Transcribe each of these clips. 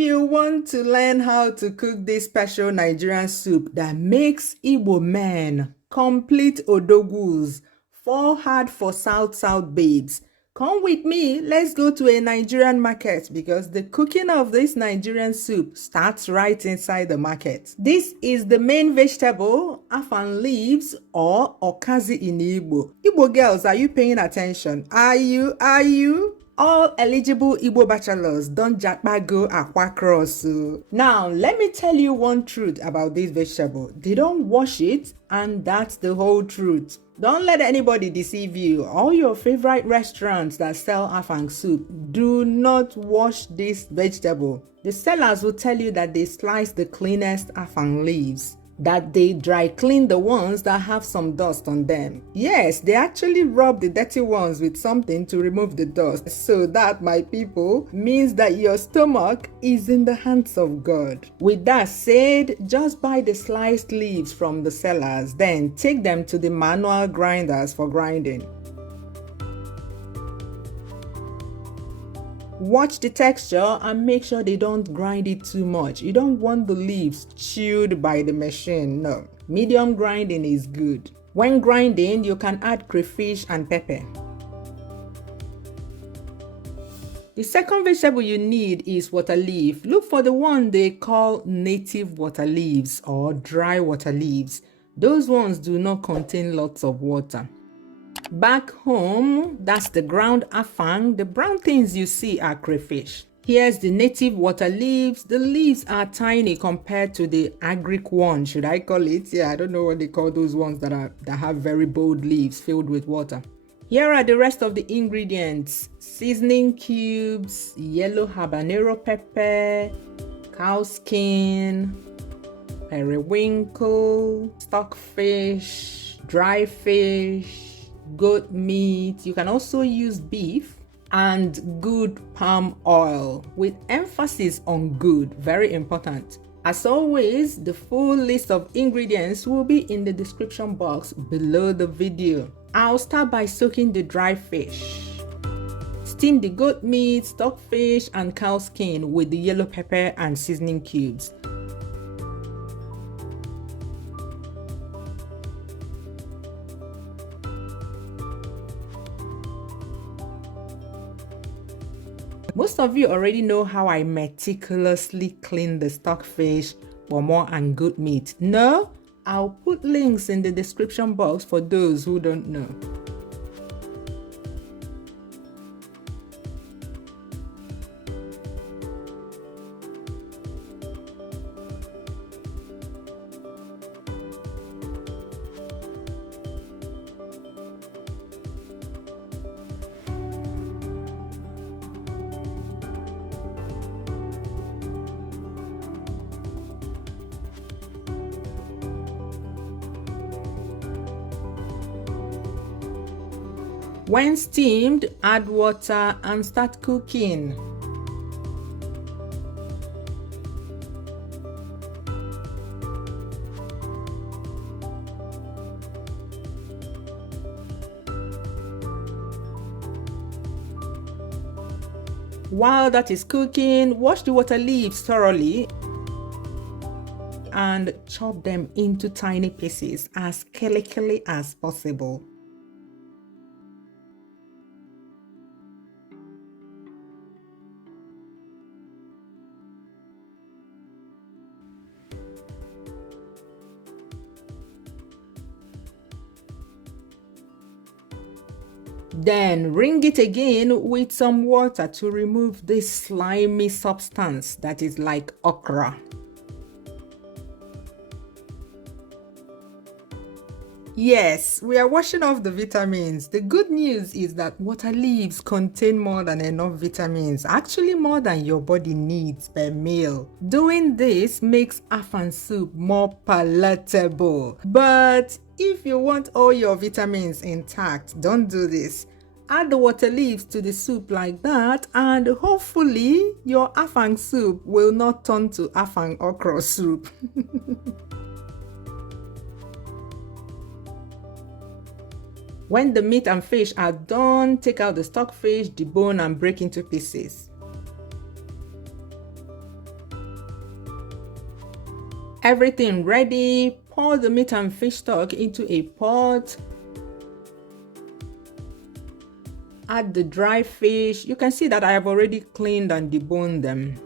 you want to learn how to cook this special Nigerian soup that makes Igbo men complete Odogwus, fall hard for South babes, come with me. Let's go to a Nigerian market because the cooking of this Nigerian soup starts right inside the market. This is the main vegetable, afang leaves or okazi in Igbo. Igbo girls, are you paying attention? Are you? All eligible Igbo bachelors don't go aqua cross. Now, let me tell you one truth about this vegetable. They don't wash it, and that's the whole truth. Don't let anybody deceive you. All your favorite restaurants that sell afang soup do not wash this vegetable. The sellers will tell you that they slice the cleanest afang leaves, that they dry clean the ones that have some dust on them. Yes, they actually rub the dirty ones with something to remove the dust. So that, my people, means that your stomach is in the hands of God. With that said, just buy the sliced leaves from the sellers, then take them to the manual grinders for grinding. Watch the texture and make sure they don't grind it too much. You don't want the leaves chewed by the machine, no. Medium grinding is good. When grinding, you can add crayfish and pepper. The second vegetable you need is water leaf. Look for the one they call native water leaves or dry water leaves. Those ones do not contain lots of water. Back home, that's the ground afang. The brown things you see are crayfish. Here's the native water leaves. The leaves are tiny compared to the agric one, should I call it? Yeah, I don't know what they call those ones that have very bold leaves filled with water. Here are the rest of the ingredients: seasoning cubes, yellow habanero pepper, cow skin, periwinkle, stockfish, dry fish, goat meat. You can also use beef, and good palm oil, with emphasis on good, very important. As always, the full list of ingredients will be in the description box below the video. I'll start by soaking the dry fish. Steam the goat meat, stockfish, and cow skin with the yellow pepper and seasoning cubes. Most of you already know how I meticulously clean the stockfish, ponmo, and goat meat. No? I'll put links in the description box for those who don't know. When steamed, add water and start cooking. While that is cooking, wash the water leaves thoroughly and chop them into tiny pieces as delicately as possible. Then wring it again with some water to remove this slimy substance that is like okra. Yes, we are washing off the vitamins. The good news is that water leaves contain more than enough vitamins, actually more than your body needs per meal. Doing this makes afang soup more palatable. But if you want all your vitamins intact, don't do this. Add the water leaves to the soup like that, and hopefully your afang soup will not turn to afang okra soup. When the meat and fish are done, take out the stockfish, debone, and break into pieces. Everything ready, pour the meat and fish stock into a pot. Add the dry fish. You can see that I have already cleaned and deboned them.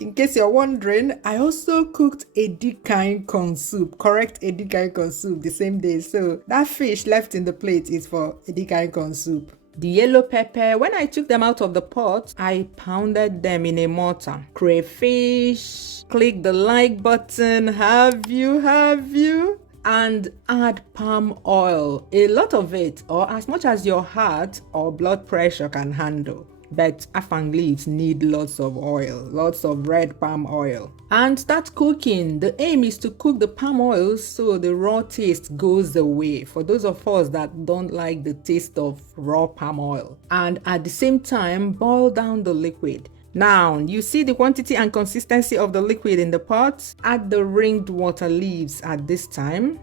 In case you're wondering, I also cooked Edikang soup, correct Edikang soup the same day. So that fish left in the plate is for Edikang soup. The yellow pepper, when I took them out of the pot, I pounded them in a mortar. Crayfish, click the like button, have you? And add palm oil, a lot of it, or as much as your heart or blood pressure can handle. But afang leaves need lots of oil, lots of red palm oil. And start cooking. The aim is to cook the palm oil so the raw taste goes away for those of us that don't like the taste of raw palm oil. And at the same time, boil down the liquid. Now, you see the quantity and consistency of the liquid in the pot? Add the ringed water leaves at this time.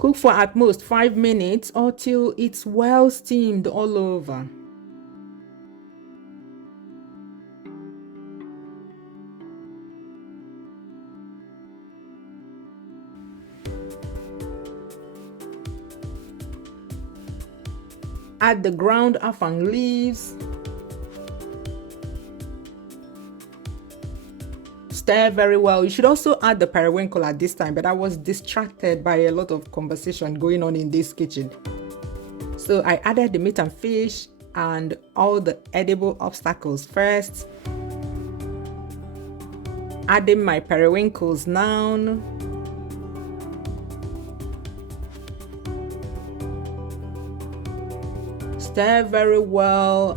Cook for at most 5 minutes or till it's well steamed all over. Add the ground afang leaves. Stir very well. You should also add the periwinkle at this time, but I was distracted by a lot of conversation going on in this kitchen. So I added the meat and fish and all the edible obstacles first. Adding my periwinkles now. Stir very well.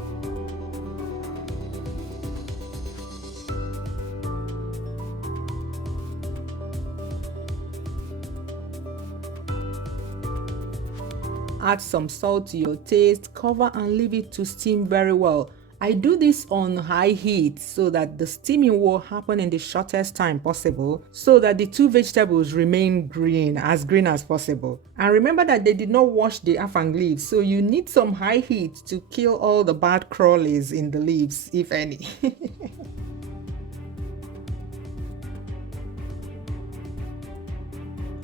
Add some salt to your taste, cover and leave it to steam very well. I do this on high heat so that the steaming will happen in the shortest time possible so that the two vegetables remain green as possible. And remember that they did not wash the afang leaves, so you need some high heat to kill all the bad crawlies in the leaves, if any.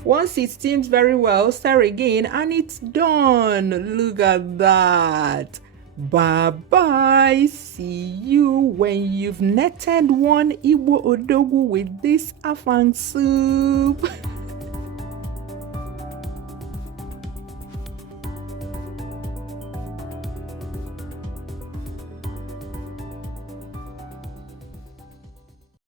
Once it steams very well, stir again and it's done. Look at that. Bye bye. See you when you've netted one Igbo Odogwu with this Afang soup.